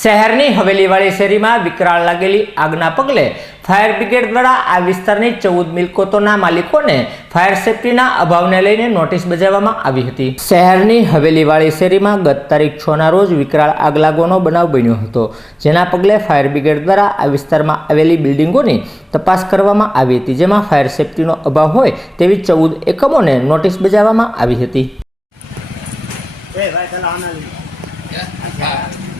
શહેરની હવેલીવાળી શેરીમાં વિકરાળ લાગેલી આગના પગલે ફાયર બ્રિગેડ દ્વારા આ વિસ્તારની ચૌદ મિલકતોના માલિકોને ફાયર સેફટીના અભાવને લઈને નોટિસ બજાવવામાં આવી હતી. શહેરની હવેલીવાળી શેરીમાં ગત તારીખ છ ના રોજ વિકરાળ આગ લાગવાનો બનાવ બન્યો હતો જેના પગલે ફાયર બ્રિગેડ દ્વારા આ વિસ્તારમાં આવેલી બિલ્ડિંગોની તપાસ કરવામાં આવી હતી જેમાં ફાયર સેફટીનો અભાવ હોય તેવી ચૌદ એકમોને નોટિસ બજાવવામાં આવી હતી.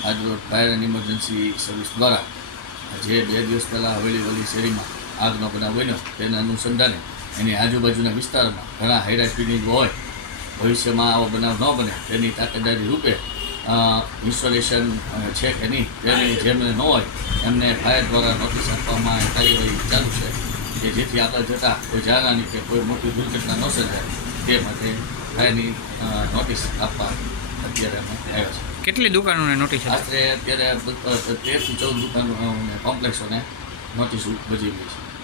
આજરોજ ફાયર એન્ડ ઇમરજન્સી સર્વિસ દ્વારા જે બે દિવસ પહેલાં હવેલી વલી શેરીમાં આગનો બનાવ બન્યો, તેના અનુસંધાને એની આજુબાજુના વિસ્તારમાં ઘણા હાઈરાઇટ હોય ભવિષ્યમાં આવો બનાવ ન બને તેની તાકેદારી રૂપે ઇન્સ્ટોલેશન છે કે નહીં તેની જેમને ન હોય એમને ફાયર દ્વારા નોટિસ આપવામાં કાર્યવાહી ચાલુ છે કે જેથી આગળ જતાં કોઈ જાનહાની કે કોઈ મોટી દુર્ઘટના ન સર્જાય તે માટે ફાયરની નોટિસ આપવા અત્યારે અમે આવ્યા છે કેટલી દુકાનોને નોટિસ આશરે અત્યારે તેરથી ચૌદ દુકાનો કોમ્પ્લેક્સોને નોટિસ બજી ગઈ છે